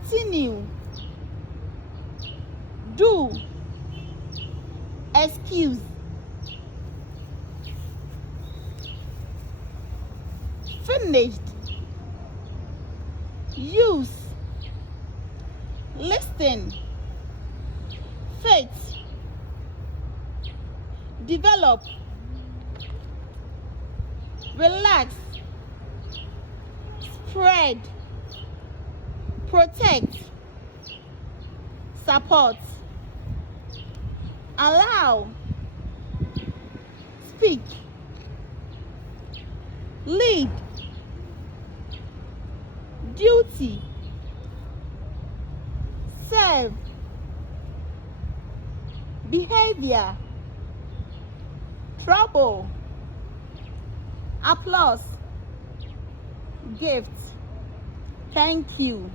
continue, do, excuse, finished, use, listen, faith, develop, relax, spread, protect, support, allow, speak, lead, duty, serve, behavior, trouble, applause, gift. Thank you.